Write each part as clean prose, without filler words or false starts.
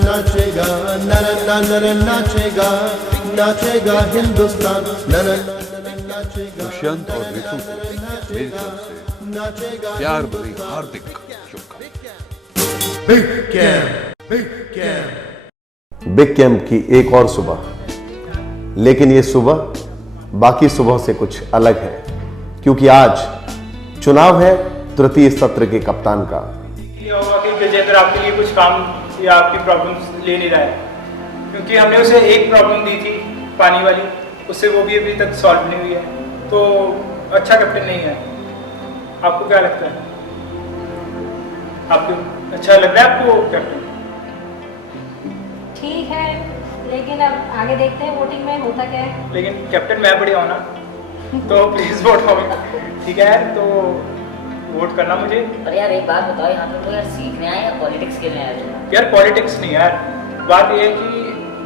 नाचेगा नाचेगा नाचेगा हिंदुस्तान नाचेगा। दुष्यंत और ऋतु को मेरी तरफ से प्यार भरी हार्दिक शुभकामनाएं। बिग कैंप की एक और सुबह, लेकिन ये सुबह बाकी सुबह से कुछ अलग है, क्योंकि आज चुनाव है तृतीय सत्र के कप्तान का। ये होगा कि गजेंद्र आपके लिए कुछ काम या आपकी प्रॉब्लम्स ले नहीं रहा है, क्योंकि हमने उसे एक प्रॉब्लम दी थी पानी वाली, उससे वो भी अभी तक सॉल्व नहीं हुई है, तो अच्छा कैप्टन नहीं है। आपको क्या लगता है? आपको अच्छा लग रहा है आपको कैप्टन? ठीक है, लेकिन अब आगे देखते हैं वोटिंग में होता क्या है। लेकिन कैप्टन मैं बढ़िया हूँ ना, तो प्लीज वोट फॉर मी, ठीक है? तो वोट करना मुझे। पर यार एक बात बताओ, यहाँ पे तो यार सीखने आए या पॉलिटिक्स खेलने आए हो? यार पॉलिटिक्स नहीं यार, बात ये है कि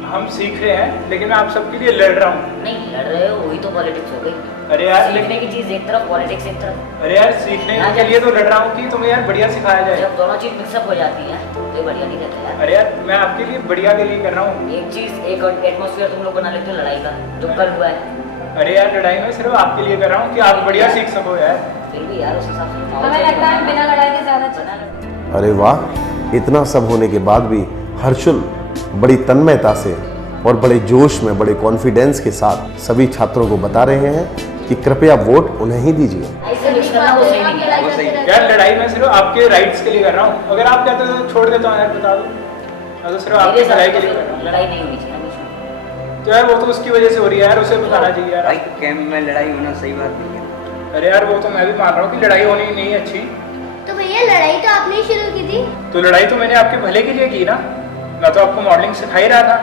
हम सीख रहे हैं, लेकिन मैं आप सबके लिए लड़ रहा हूँ। नहीं लड़ रहे हो, वही तो पॉलिटिक्स हो गई। अरे यार सीखने की चीज एक तरफ, पॉलिटिक्स एक तरफ। अरे यार सीखने के लिए तो लड़ रहा हूँ कि तुम्हें यार बढ़िया सिखाया जाए। जब दोनों चीज मिक्सअप हो जाती है तो ये बढ़िया नहीं रहता यार। अरे यार मैं आपके लिए बढ़िया के लिए कर रहा हूँ। एक चीज, एक एटमोसफियर तुम लोग बना लेते हो लड़ाई का, जो कल हुआ है। अरे यार लड़ाई में सिर्फ आपके लिए कर रहा हूँ कि आप बढ़िया सीख सको यार। फिर भी यार उस हिसाब से हमें लगता है बिना लड़ाई के ज्यादा अच्छा। अरे वाह, इतना सब होने के बाद भी हर्षुल बड़ी तन्मयता से और बड़े जोश में, बड़े कॉन्फिडेंस के साथ सभी छात्रों को बता रहे हैं कि कृपया वोट उन्हें ही दीजिए। ऐसे मिक्स करना वो सही नहीं है, वो सही है। यार लड़ाई में सिर्फ आपके राइट्स के लिए कर रहा हूँ। अगर आप कहते हो तो छोड़ देता हूँ यार, बता दो। मैं तो सिर्फ आपकी भलाई के लिए कर रहा हूँ। लड़ाई नहीं होनी चाहिए कुछ में। तो यार वो तो उसकी वजह से हो रही है यार, उसे बताना चाहिए यार। भाई कैंप में लड़ाई होना सही बात नहीं है। अरे यार वो तो मैं भी मान रहा हूँ कि लड़ाई होनी नहीं अच्छी। तो भैया लड़ाई तो आपने ही शुरू की थी। तो लड़ाई तो मैंने आपके भले के लिए की ना, मैं तो आपको मॉडलिंग सिखा ही रहा था,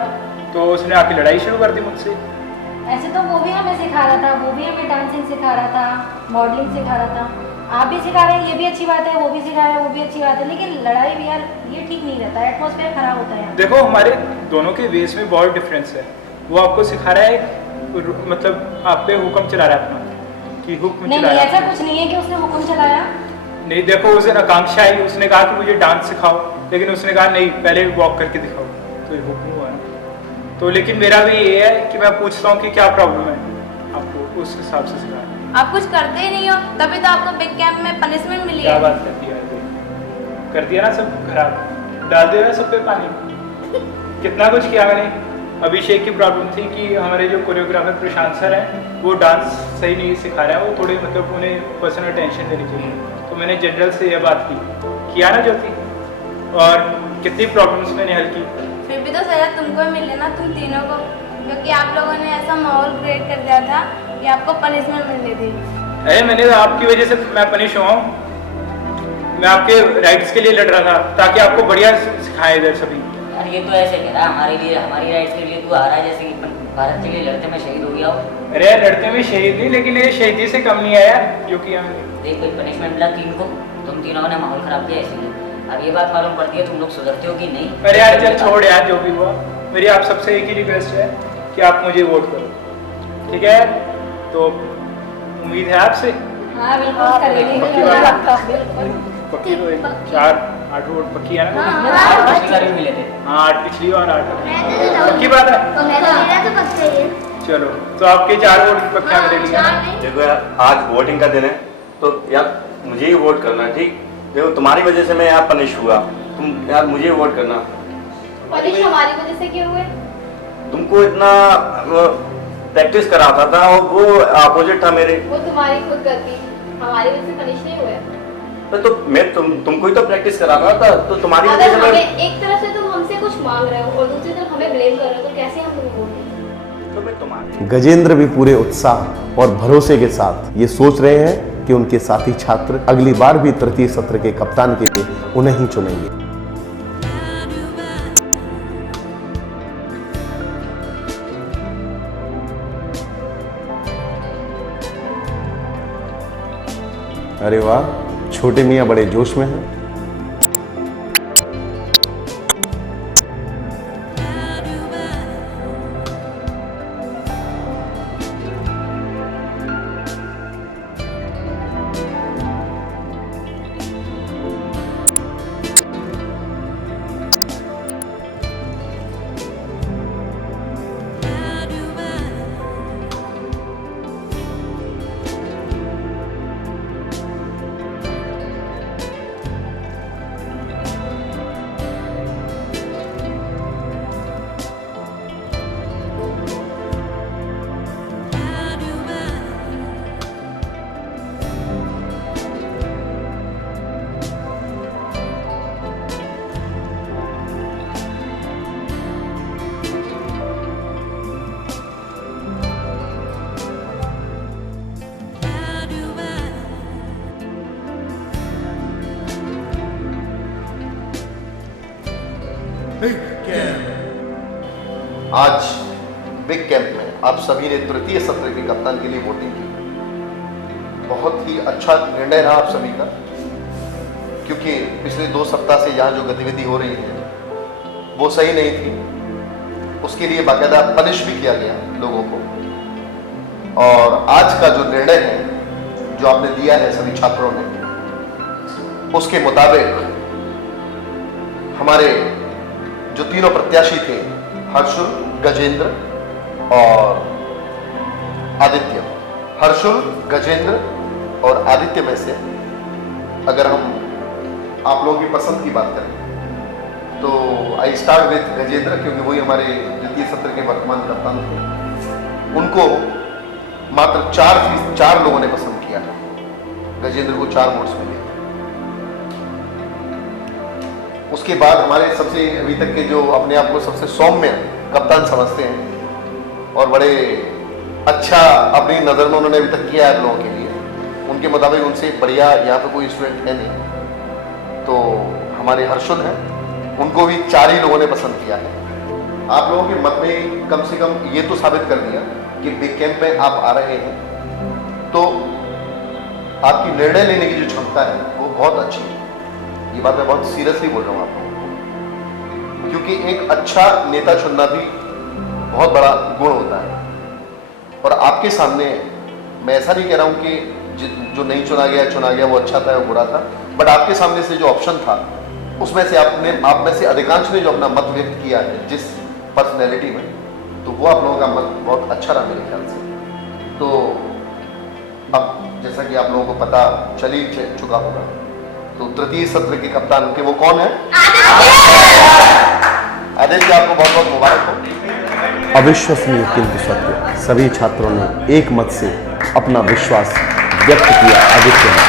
तो उसने आके लड़ाई शुरू कर दी मुझसे। ऐसे तो वो भी हमें सिखा रहा था, वो भी हमें डांसिंग सिखा रहा था, मॉडलिंग सिखा रहा था। आप भी सिखा रहे हैं, ये भी अच्छी बात है, वो भी सिखा रहे हैं, वो भी अच्छी बात है, लेकिन लड़ाई भी यार ये ठीक नहीं रहता, एटमॉस्फेयर खराब होता है। देखो हमारे दोनों के वेस में बहुत डिफरेंस है। वो आपको सिखा रहा है, मतलब आप पे हुक्म चला रहा है अपना कि हुक्म नहीं, चलाया। ऐसा कुछ नहीं है कि उसने हुक्म चलाया। नहीं देखो, उस दिन आकांक्षा आई, उसने कहा कि मुझे डांस सिखाओ, लेकिन उसने कहा नहीं पहले वॉक करके दिखाओ, तो ये हुक्म हुआ ना। तो लेकिन मेरा भी ये है कि मैं पूछता हूँ कि क्या प्रॉब्लम है, आपको उस हिसाब से सिखा। आप कुछ करते ही नहीं हो, तभी तो आपको बिग कैंप में पनिशमेंट मिली क्या है। बात करती है, कर दिया ना सब खराब, डाल दिया ना सब पे पानी। कितना कुछ किया मैंने। अभिषेक की प्रॉब्लम थी कि हमारे जो कोरियोग्राफर प्रशांत सर हैं, वो डांस सही नहीं सिखा रहे हैं, वो थोड़े मतलब उन्हें पर्सनल टेंशन देनी चाहिए। तो मैंने जनरल से ये बात किया ना ज्योति, और कितनी प्रॉब्लम्स मैंने हल की। फिर भी तो सजा तुमको ही मिले ना, तुम तीनों को, क्योंकि आप लोगों ने ऐसा माहौल क्रिएट कर दिया था कि आपको पनिशमेंट मिलनी थी। अरे मैंने तो आपकी वजह से मैं पनिश हुआ हूँ। मैं आपके राइट्स के लिए लड़ रहा था, ताकि आपको बढ़िया सिखाए इधर सभी। यार ये तो ऐसे कह रहा है हमारे लिए, हमारी राइट्स के लिए तू आ रहा है जैसे कि भारत के लिए लड़ते में शहीद हो गया हो। अरे यार लड़ते में शहीद नहीं, लेकिन ये शहीदी से कम नहीं है यार जो किया मैंने। देख कोई पनिशमेंट मिला तीन को, तुम तीनों ने माहौल खराब किया इसलिए। अब ये बात मालूम पड़ती है तुम लोग सुधरते हो कि नहीं। अरे यार चल छोड़ यार, जो भी हुआ। मेरी आप सबसे एक ही रिक्वेस्ट है कि आप मुझे वोट करो, ठीक है? तो उम्मीद है आपसे। हाँ बिल्कुल करेंगे, पक्की बात है? बिल्कुल। पक्की तो 4-8 वोट पक्की है ना? पिछली बार भी मिले थे। हाँ 8 पिछली और 8 पक्की बात है। मेरा तो पक्का ही है। चलो तो आपके 4 वोट पक्का मेरे लिए। देखो यार आज वोटिंग का दिन है, तो यार मुझे ही वोट करना है, ठीक? देखो तुम्हारी वजह से मैं यहाँ पनिश हुआ, तुम यार मुझे वोट करना। पनिश हमारी वजह से क्यों हुए? तुमको इतना प्रैक्टिस कराता था और वो अपोजिट था मेरे। वो तुम्हारी खुद गलती, हमारी वजह से पनिश नहीं हुए। तो मैं तुमको ही तो प्रैक्टिस कराता था, तो तुम्हारी वजह अगर से हमें मैं एक तरफ से तुम हमसे कुछ मांग रहे हो और दूसरी तरफ हमें ब्लेम कर रहे हो, तो कैसे हम तुम्हें वोट देंगे? तो मैं तुम्हारी। गजेंद्र भी पूरे उत्साह और भरोसे के साथ ये सोच रहे हैं कि उनके साथी छात्र अगली बार भी तृतीय सत्र के कप्तान के लिए उन्हें ही चुनेंगे। अरे वाह, छोटे मियाँ बड़े जोश में हैं। आज बिग कैंप में आप सभी ने तृतीय सत्र के कप्तान के लिए वोटिंग की। बहुत ही अच्छा निर्णय रहा आप सभी का, क्योंकि पिछले 2 सप्ताह से यहाँ जो गतिविधि हो रही है वो सही नहीं थी। उसके लिए बाकायदा पनिश भी किया गया लोगों को। और आज का जो निर्णय है जो आपने दिया है सभी छात्रों ने, उसके मुताबिक हमारे जो तीनों प्रत्याशी थे, हर्षुल, गजेंद्र और आदित्य, हर्षुल, गजेंद्र और आदित्य में से अगर हम आप लोगों की पसंद की बात करें तो आई स्टार्ट विथ गजेंद्र, क्योंकि वही हमारे द्वितीय सत्र के वर्तमान कप्तान थे। उनको मात्र 4 लोगों ने पसंद किया है। गजेंद्र को 4 वोट्स मिले। उसके बाद हमारे सबसे अभी तक के जो अपने आप को सबसे सौम्य कप्तान समझते हैं और बड़े अच्छा अपनी नज़र में उन्होंने अभी तक किया है आप लोगों के लिए, उनके मुताबिक उनसे बढ़िया यहाँ पे कोई स्टूडेंट है नहीं, तो हमारे हर्षुल हैं, उनको भी 4 ही लोगों ने पसंद किया है। आप लोगों के मत में कम से कम ये तो साबित कर दिया कि बिग कैंप में आप आ रहे हैं तो आपकी निर्णय लेने की जो क्षमता है वो बहुत अच्छी है। ये बात मैं बहुत सीरियसली बोल रहा हूँ आप लोगों को, क्योंकि एक अच्छा नेता चुनना भी बहुत बड़ा गुण होता है। और आपके सामने मैं ऐसा नहीं कह रहा हूँ कि जो नहीं चुना गया वो अच्छा था या बुरा था, बट आपके सामने से जो ऑप्शन था उसमें से आप में से अधिकांश ने जो अपना मत व्यक्त किया है जिस पर्सनैलिटी में, तो वो आप लोगों का मत बहुत अच्छा रहा मेरे ख्याल से। तो अब जैसा कि आप लोगों को पता चल ही चुका होगा, तो तृतीय सत्र के कप्तान के वो कौन है? आदित्य, आपको बहुत बहुत मुबारक हो। अविश्वसनीय किंतु सत्य, सभी छात्रों ने एक मत से अपना विश्वास व्यक्त किया आदित्य ने,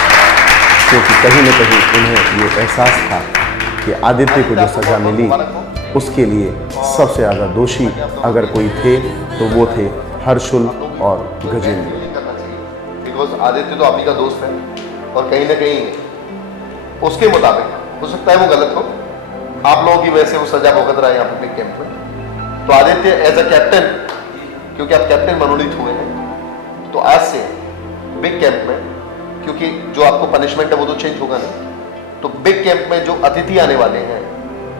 क्योंकि कहीं न कहीं उन्हें ये एहसास था कि आदित्य को जो सजा मिली उसके लिए सबसे ज़्यादा दोषी अगर कोई थे तो वो थे हर्षुल और गजेंद्र। बिकॉज आदित्य तो आप ही का दोस्त है और कहीं ना कहीं उसके मुताबिक हो सकता है वो गलत हो, आप लोगों की वजह से वो सजा भुगत रहा है यहाँ पे बिग कैंप में। तो आदित्य एज अ कैप्टन, क्योंकि आप कैप्टन मनोनीत हुए हैं, तो आज से बिग कैंप में, क्योंकि जो आपको पनिशमेंट है वो तो चेंज होगा नहीं, तो बिग कैंप में जो अतिथि आने वाले हैं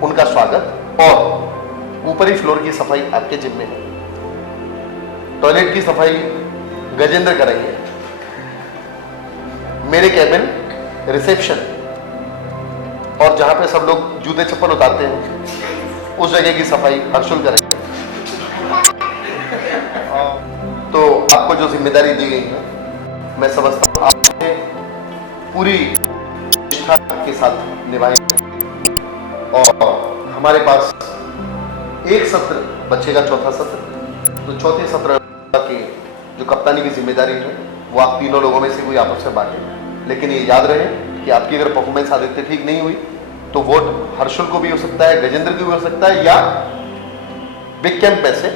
उनका स्वागत और ऊपरी फ्लोर की सफाई आपके जिम्मे है। टॉयलेट की सफाई गजेंद्र करेंगे। मेरे कैबिन, रिसेप्शन और जहां पे सब लोग जूते चप्पल उतारते हैं उस जगह की सफाई हर्षुल करेंगे। तो आपको जो जिम्मेदारी दी गई है, मैं समझता हूं आपने पूरी निष्ठा के साथ निभाई और हमारे पास एक सत्र बचेगा, चौथा सत्र। तो चौथे सत्र के जो कप्तानी की जिम्मेदारी है वो आप तीनों लोगों में से कोई आपस में बांटे। लेकिन ये याद रहे कि आपकी अगर परफॉर्मेंस आदित्य ठीक नहीं हुई तो वोट हर्षुल को भी हो सकता है, गजेंद्र को भी हो सकता है, या बिग कैंप में से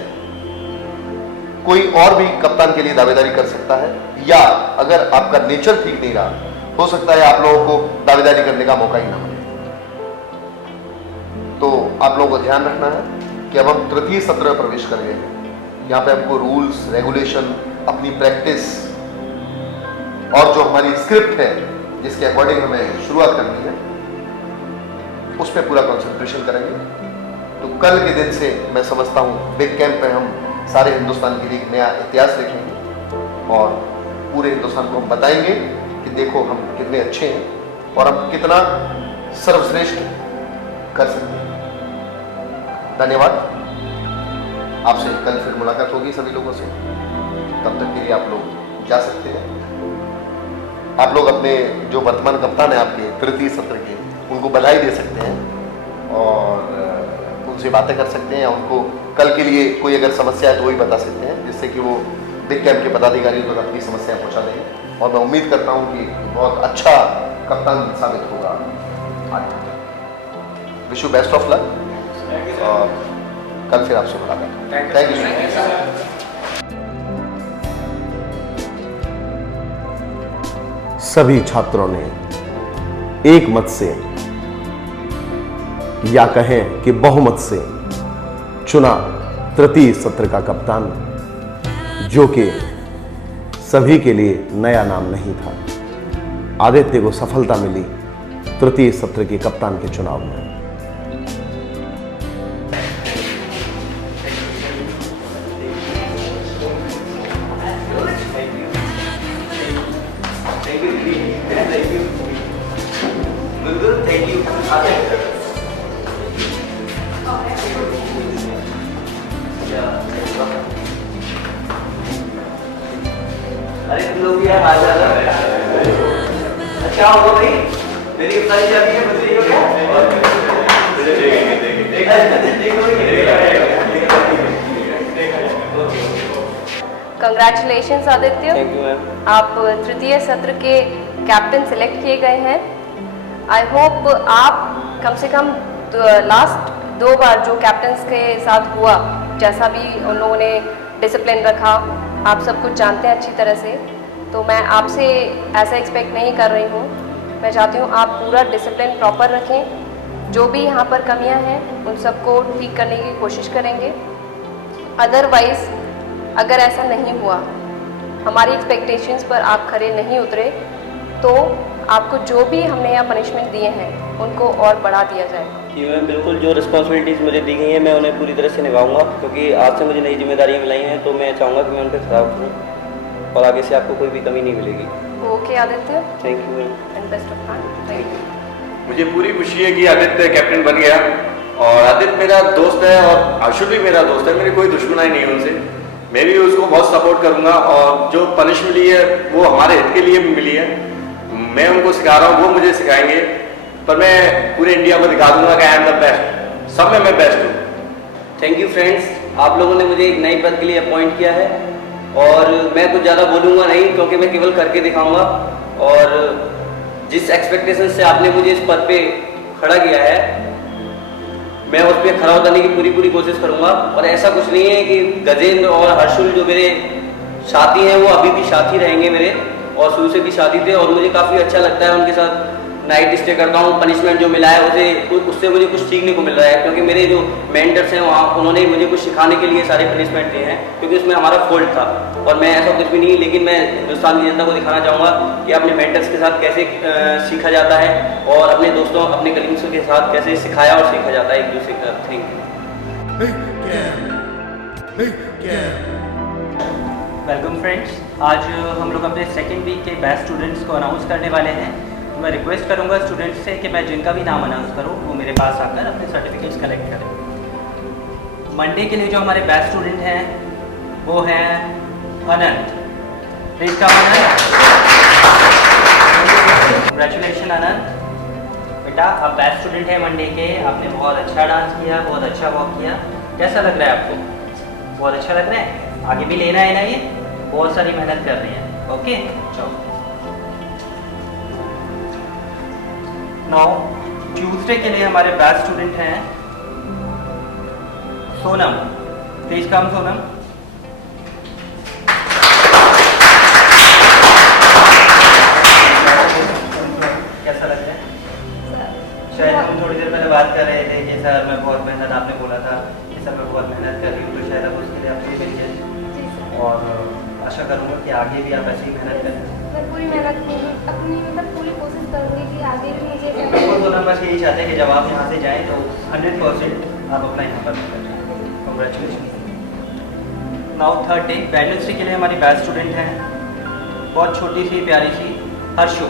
कोई और भी कप्तान के लिए दावेदारी कर सकता है, या अगर आपका नेचर ठीक नहीं रहा हो सकता है आप लोगों को दावेदारी करने का मौका ही ना मिले। तो आप लोगों को ध्यान रखना है कि अब हम तृतीय सत्र में प्रवेश कर गए हैं। यहाँ पे हमको रूल्स, रेगुलेशन, अपनी प्रैक्टिस और जो हमारी स्क्रिप्ट है जिसके अकॉर्डिंग हमें शुरुआत करनी है उस पर पूरा कंसंट्रेशन करेंगे। तो कल के दिन से मैं समझता हूँ बिग कैंप में हम सारे हिंदुस्तान के लिए एक नया इतिहास लिखेंगे और पूरे हिंदुस्तान को हम बताएंगे कि देखो हम कितने अच्छे हैं और हम कितना सर्वश्रेष्ठ कर सकते हैं। धन्यवाद। आपसे कल फिर मुलाकात होगी सभी लोगों से। तब तक के लिए आप लोग जा सकते हैं। आप लोग अपने जो वर्तमान कप्तान है आपके तृतीय सत्र के, उनको बधाई दे सकते हैं और उनसे बातें कर सकते हैं, या उनको कल के लिए कोई अगर समस्या है तो वही बता सकते हैं, जिससे कि वो बिग कैंप के पदाधिकारियों तक अपनी समस्याएं पहुंचा देंगे। और मैं उम्मीद करता हूं कि बहुत अच्छा कप्तान साबित होगा आगे। Wish you best of luck और कल फिर आपसे मुलाकात। Thank you. सभी छात्रों ने एक मत से या कहें कि बहुमत से चुना तृतीय सत्र का कप्तान, जो कि सभी के लिए नया नाम नहीं था। आदित्य को सफलता मिली तृतीय सत्र के कप्तान के चुनाव में। अरे तुम लोग भी यार आ जा अच्छा होगा भाई, मेरी सारी चाबी है बदली हो गया। Congratulations Aditya, thank you ma'am. आप तृतीय सत्र के कैप्टन सिलेक्ट किए गए हैं। आई होप आप कम से कम लास्ट 2 बार जो कैप्टन्स के साथ हुआ, जैसा भी उन लोगों ने डिसिप्लिन रखा, आप सब कुछ जानते हैं अच्छी तरह से, तो मैं आपसे ऐसा एक्सपेक्ट नहीं कर रही हूँ। मैं चाहती हूँ आप पूरा डिसिप्लिन प्रॉपर रखें, जो भी यहाँ पर कमियाँ हैं उन सबको ठीक करने की कोशिश करेंगे। अदरवाइज़ अगर ऐसा नहीं हुआ, हमारी एक्सपेक्टेशंस पर आप खरे नहीं उतरे, तो आपको जो भी हमने यहाँ पनिशमेंट दिए हैं उनको और बढ़ा दिया जाएगा। जी मैम, बिल्कुल जो रिस्पॉन्सिबिलिटीज़ मुझे दी गई हैं मैं उन्हें पूरी तरह से निभाऊंगा, क्योंकि आज से मुझे नई जिम्मेदारियाँ मिलाई हैं, तो मैं चाहूँगा कि मैं उन पर खरा उतरूँ और आगे से आपको कोई भी कमी नहीं मिलेगी। Okay Aditya, thank you ma'am. And best of luck. Thank you. मुझे पूरी खुशी है कि आदित्य कैप्टन बन गया, और आदित्य मेरा दोस्त है और आशु भी मेरा दोस्त है, मेरी कोई दुश्मनाई नहीं है उनसे। मैं भी उसको बहुत सपोर्ट करूंगा, और जो पनिश मिली है वो हमारे हित के लिए मिली है। मैं उनको सिखा रहा हूँ, वो मुझे सिखाएंगे, पर मैं पूरे इंडिया को दिखा दूंगा कि आई एम द बेस्ट, सब में मैं बेस्ट हूँ। थैंक यू फ्रेंड्स, आप लोगों ने मुझे एक नई पद के लिए अपॉइंट किया है, और मैं कुछ ज़्यादा बोलूँगा नहीं, क्योंकि मैं केवल करके दिखाऊंगा। और जिस एक्सपेक्टेशन से आपने मुझे इस पद पे खड़ा किया है, मैं उस पर खड़ा उतरने की पूरी कोशिश करूंगा। और ऐसा कुछ नहीं है कि गजेंद्र और हर्षुल जो मेरे साथी हैं वो अभी भी साथी रहेंगे मेरे, और शुरू से भी साथी थे, और मुझे काफ़ी अच्छा लगता है उनके साथ नाइट स्टे करता हूँ। पनिशमेंट जो मिला है उससे मुझे कुछ सीखने को मिल रहा है, क्योंकि मेरे जो मेंटर्स हैं वहाँ उन्होंने मुझे कुछ सिखाने के लिए सारे पनिशमेंट दिए हैं, क्योंकि उसमें हमारा फॉल्ट था, और मैं ऐसा कुछ भी नहीं। लेकिन मैं हिंदुस्तान की जनता को दिखाना चाहूँगा कि अपने मेंटर्स के साथ कैसे सीखा जाता है, और अपने दोस्तों अपने कलीग्स के साथ कैसे सिखाया और सीखा जाता है एक दूसरे का। Thank you. वेलकम फ्रेंड्स, आज हम लोग अपने सेकेंड वीक के बेस्ट स्टूडेंट्स को अनाउंस करने वाले हैं। तो मैं रिक्वेस्ट करूंगा स्टूडेंट्स से कि मैं जिनका भी नाम अनाउंस करूं वो मेरे पास आकर अपने सर्टिफिकेट्स कलेक्ट करें। मंडे के लिए जो हमारे बेस्ट स्टूडेंट हैं वो हैं अनंत। Please come Anant. कंग्रेचुलेशन अनंत, बेटा आप बेस्ट स्टूडेंट हैं मंडे के। आपने बहुत अच्छा डांस किया, बहुत अच्छा वॉक किया। कैसा लग रहा है आपको? बहुत अच्छा लग रहा है? आगे भी लेना है ना, ये बहुत सारी मेहनत कर रही है। ओके, चलो। नाउ ट्यूसडे के लिए हमारे बेस्ट स्टूडेंट हैं सोनम। Please come Sonam. कैसा लग रहा है? शायद हम थोड़ी देर पहले बात कर रहे थे कि सर मैं बहुत मेहनत, आपने बोला था कि सर मैं बहुत मेहनत कर रही हूँ, तो शायद अब उसके लिए आपसे मिल गए, और आशा करूँगा कि आगे भी आप ऐसे ही मेहनत करें। मैं पूरी मेहनत अपनी पूरी कोशिश करूँगी कि आगे भी मुझे बिल्कुल। तो हम बस यही चाहते हैं कि जब आप यहाँ से जाएँ तो 100% आप अपना यहाँ पर करें। Congratulation. Now third day, Wednesday के लिए हमारी बेस्ट स्टूडेंट हैं बहुत छोटी सी प्यारी सी हर्षु।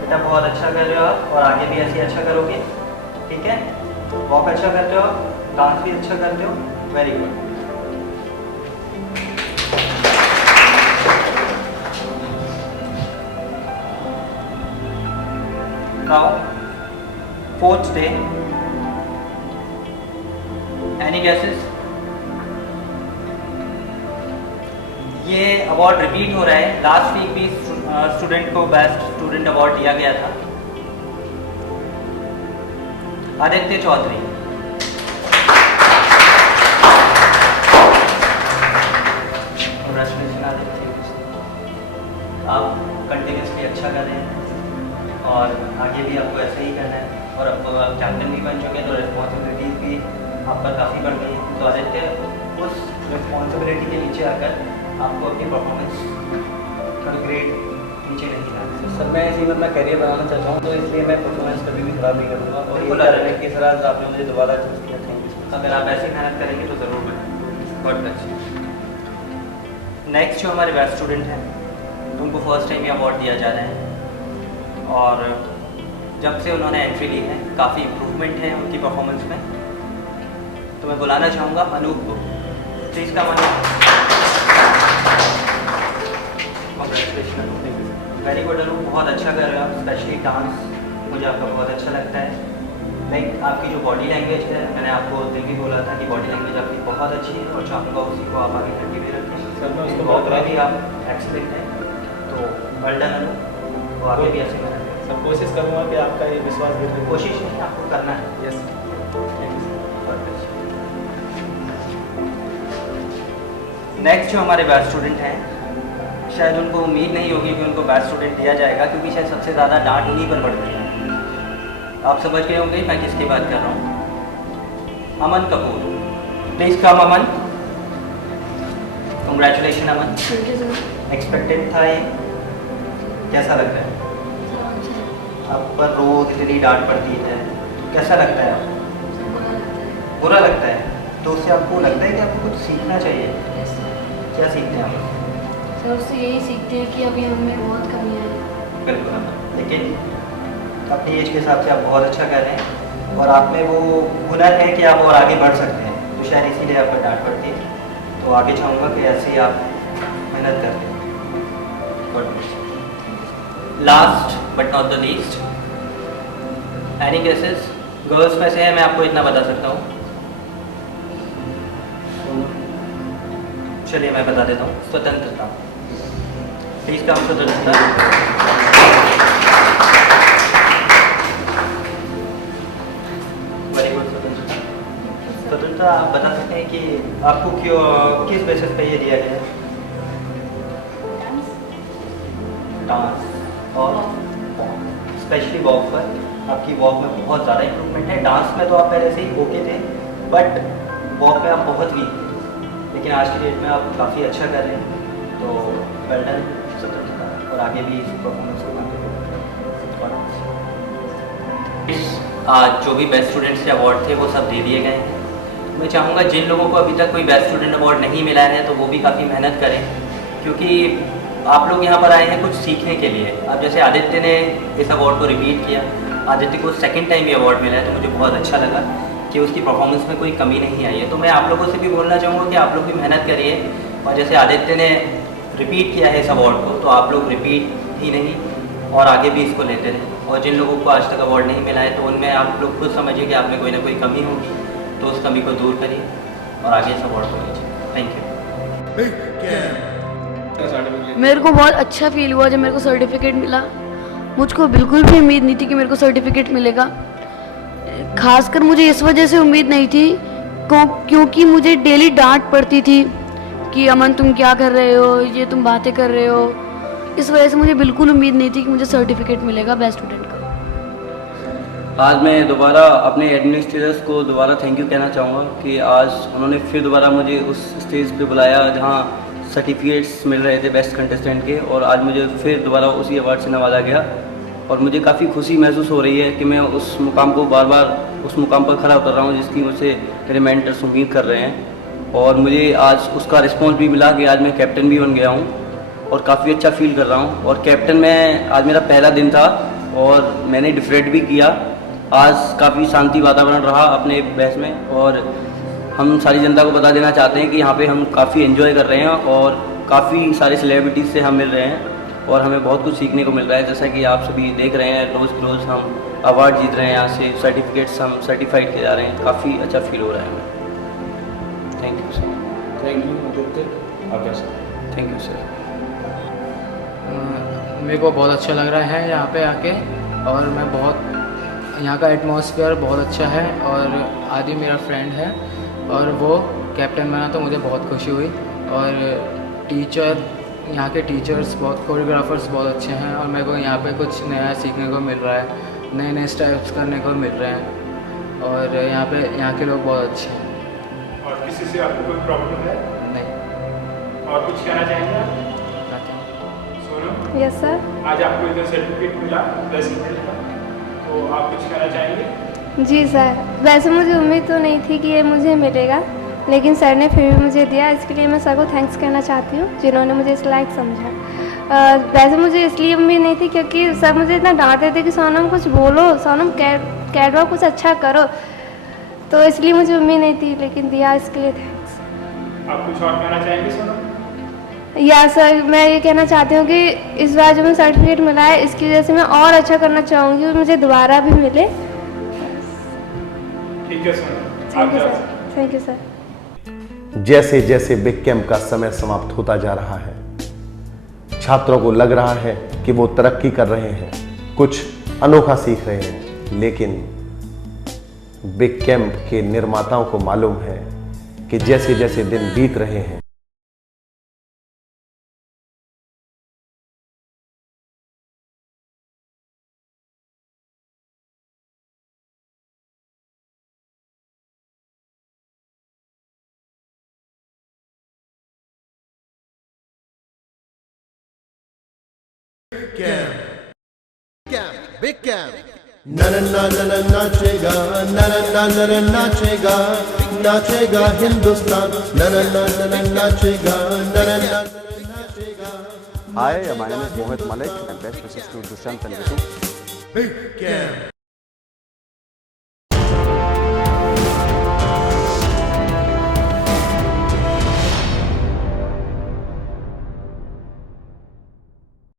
बेटा बहुत अच्छा कर रहे हो आप, और आगे भी ऐसे अच्छा करोगे, ठीक है? वॉक अच्छा करते हो, डांस भी अच्छा करते हो, very good. Now fourth day, any guesses? ये अवार्ड रिपीट हो रहा है। लास्ट वीक भी स्टूडेंट को बेस्ट स्टूडेंट अवार्ड दिया गया था। आदित्य चौधरी। कंग्रेचुलेशन आदित्य, आप कंटिन्यूसली अच्छा कर रहे हैं और आगे भी आपको ऐसे ही करना है। तो आप कैप्टन भी बन चुके हैं, तो रिस्पॉन्सिबिलिटीज़ भी आप पर काफ़ी बढ़ गई हैं। तो आदित्य, उस रिस्पॉन्सिबिलिटी के नीचे आकर आपको अपनी परफॉर्मेंस का ग्रेड नीचे नहीं लाना। सर मैं इसी में अपना करियर बनाना चाहता हूँ, तो इसलिए मैं परफॉर्मेंस कभी भी खराब नहीं करूँगा। और बिल्कुल ये आदित्य। किस तरह आपने मुझे दोबारा चूज़ किया, थैंक यू। अगर आप ऐसी मेहनत करेंगे तो ज़रूर बनेंगे। God bless you. नेक्स्ट जो हमारे बेस्ट स्टूडेंट हैं, उनको फर्स्ट टाइम ये अवार्ड दिया जा रहा है और जब से उन्होंने एंट्री ली है काफ़ी इम्प्रूवमेंट है उनकी परफॉर्मेंस में। तो मैं बुलाना चाहूँगा अनूप को। Please come Anoop. Very good Anoop, बहुत अच्छा कर रहे हो आप, स्पेशली डांस मुझे आपका बहुत अच्छा लगता है। लाइक आपकी जो बॉडी लैंग्वेज है, मैंने आपको दिल भी बोला था कि बॉडी लैंग्वेज आपकी बहुत अच्छी है और चाहूँगा उसी को आप आगे कंटिन्यू रखें। सर मैं उसको बहुत भी आप एक्सपेक्ट हैं, तो वेल डन अनूप, तो आगे भी ऐसे मेहनत करें। सब कोशिश करूँगा कि आपका ये विश्वास भी कोशिश नहीं आपको करना है। यस नेक्स्ट जो हमारे बेस्ट स्टूडेंट हैं, शायद उनको उम्मीद नहीं होगी कि उनको बेस्ट स्टूडेंट दिया जाएगा, क्योंकि शायद सबसे ज़्यादा डांट उन्हीं पर पड़ती है। आप समझ गए होंगे मैं किसकी बात कर रहा हूँ। Aman Kapoor, please come Aman. Congratulation Aman. Expected था ये, कैसा लग रहा है? आप पर रोज इतनी डांट पड़ती है, कैसा लगता है आपको? बुरा लगता है। तो उससे आपको लगता है कि आपको कुछ सीखना चाहिए? क्या सीखते हैं आप? सर उससे यही सीखते हैं कि अभी हमें बहुत कमी है। बिल्कुल, लेकिन अपनी एज के हिसाब से आप बहुत अच्छा कर रहे हैं और आप में वो हुनर है कि आप और आगे बढ़ सकते हैं, तो शायद इसीलिए आप पर डांट पड़ती है। तो आगे चाहूँगा कि ऐसे ही आप मेहनत करते हैं। Last but not the least, any guesses? Girls में से है, मैं आपको इतना बता सकता हूँ। चलिए मैं बता देता हूँ, स्वतंत्रता। प्लीज कम स्वतंत्रता। वेरी गुड स्वतंत्रता। स्वतंत्रता आप बता सकते हैं कि आपको क्यों, किस बेसिस पे ये दिया गया? डांस और स्पेशली वॉक पर। आपकी वॉक में बहुत ज़्यादा इम्प्रूवमेंट है। डांस में तो आप पहले से ही ओके थे, बट वॉक में आप बहुत वीक थे, लेकिन आज की डेट में आप काफ़ी अच्छा कर रहे हैं। तो वेल डन स्वतंत्रता, और आगे भी इस परफॉर्मेंस को आज जो भी बेस्ट स्टूडेंट्स के अवार्ड थे वो सब दे दिए गए हैं। मैं चाहूँगा जिन लोगों को अभी तक कोई बेस्ट स्टूडेंट अवार्ड नहीं मिला है तो वो भी काफ़ी मेहनत करें, क्योंकि आप लोग यहाँ पर आए हैं कुछ सीखने के लिए। अब जैसे आदित्य ने इस अवार्ड को रिपीट किया, आदित्य को सेकंड टाइम ये अवार्ड मिला है, तो मुझे बहुत अच्छा लगा कि उसकी परफॉर्मेंस में कोई कमी नहीं आई है। तो मैं आप लोगों से भी बोलना चाहूँगा कि आप लोग भी मेहनत करिए, और जैसे आदित्य ने रिपीट किया है इस अवार्ड को, तो आप लोग रिपीट ही नहीं और आगे भी इसको लेते रहें। और जिन लोगों को आज तक अवार्ड नहीं मिला है तो उनमें आप लोग खुद समझिए कि आप में कोई ना कोई कमी होगी, तो उस कमी को दूर करिए और आगे इस अवार्ड को लीजिए। Thank you. मेरे को बहुत अच्छा फील हुआ जब मेरे को सर्टिफिकेट मिला। मुझको बिल्कुल भी उम्मीद नहीं थी कि मेरे को सर्टिफिकेट मिलेगा। खासकर मुझे इस वजह से उम्मीद नहीं थी क्योंकि मुझे डेली डांट पड़ती थी कि अमन तुम क्या कर रहे हो, ये तुम बातें कर रहे हो। इस वजह से मुझे बिल्कुल उम्मीद नहीं थी कि मुझे सर्टिफिकेट मिलेगा बेस्ट स्टूडेंट का। आज मैं दोबारा अपने एडमिनिस्ट्रेटर्स को दोबारा थैंक यू कहना चाहूँगा कि आज उन्होंने फिर दोबारा मुझे उस स्टेज पे बुलाया जहाँ सर्टिफिकेट्स मिल रहे थे बेस्ट कंटेस्टेंट के, और आज मुझे फिर दोबारा उसी अवार्ड से नवाजा गया। और मुझे काफ़ी खुशी महसूस हो रही है कि मैं उस मुकाम को बार बार उस मुकाम पर खड़ा उतर रहा हूँ जिसकी मुझसे मेरे मेंटर्स उम्मीद कर रहे हैं। और मुझे आज उसका रिस्पॉन्स भी मिला कि आज मैं कैप्टन भी बन गया हूँ और काफ़ी अच्छा फील कर रहा हूँ। और कैप्टन में आज मेरा पहला दिन था और मैंने डिफरेंट भी किया। आज काफ़ी शांति वातावरण रहा अपने बहस में, और हम सारी जनता को बता देना चाहते हैं कि यहाँ पे हम काफ़ी एंजॉय कर रहे हैं और काफ़ी सारे सेलिब्रिटीज़ से हम मिल रहे हैं और हमें बहुत कुछ सीखने को मिल रहा है। जैसा कि आप सभी देख रहे हैं, रोज़ हम अवार्ड जीत रहे हैं, यहाँ से सर्टिफिकेट्स हम सर्टिफाइड किए जा रहे हैं। काफ़ी अच्छा फील हो रहा है हमें। Thank you sir. Thank you Aditya. Sir thank you sir. मेरे को बहुत अच्छा लग रहा है यहाँ पे आके, और मैं बहुत यहाँ का एटमॉस्फेयर बहुत अच्छा है। और आदि मेरा फ्रेंड है और वो कैप्टन बना तो मुझे बहुत खुशी हुई। और यहाँ के टीचर्स बहुत, कोरियोग्राफर्स बहुत अच्छे हैं और मेरे को यहाँ पे कुछ नया सीखने को मिल रहा है। नए नए स्टेप्स करने को मिल रहे हैं और यहाँ के लोग बहुत अच्छे हैं। और किसी से आपको कोई प्रॉब्लम है? नहीं। और कुछ कहना चाहेंगे आप? सोनम? Yes sir. आज आपको इधर सर्टिफिकेट मिला बेस्ट स्टूडेंट का, तो आप कुछ कहना चाहेंगे? जी सर, वैसे मुझे उम्मीद तो नहीं थी कि ये मुझे मिलेगा, लेकिन सर ने फिर भी मुझे दिया। इसके लिए मैं सर को थैंक्स कहना चाहती हूँ जिन्होंने मुझे इस लायक समझा। वैसे मुझे इसलिए उम्मीद नहीं थी क्योंकि सर मुझे इतना डांटते थे कि सोनम कुछ बोलो, सोनम कैटवॉक कुछ अच्छा करो, तो इसलिए मुझे उम्मीद नहीं थी, लेकिन दिया, इसके लिए थैंक्स। आप कुछ और कहना चाहेंगे सोनम? या सर, मैं ये कहना चाहती हूँ कि इस बार जो मुझे सर्टिफिकेट मिला है इसकी वजह से मैं और अच्छा करना चाहूँगी और मुझे दोबारा भी मिले। ठीक है Sonam, thank you sir. Thank you sir. जैसे जैसे बिग कैंप का समय समाप्त होता जा रहा है, छात्रों को लग रहा है कि वो तरक्की कर रहे हैं, कुछ अनोखा सीख रहे हैं, लेकिन बिग कैंप के निर्माताओं को मालूम है कि जैसे जैसे दिन बीत रहे हैं, Big Camp. नाचेगा, नाचेगा, नाचेगा Hindustan, नाचेगा, नाचेगा। Hi, my name is Mohit Malik and best wishes to Dushyant and Ritu. Big Camp.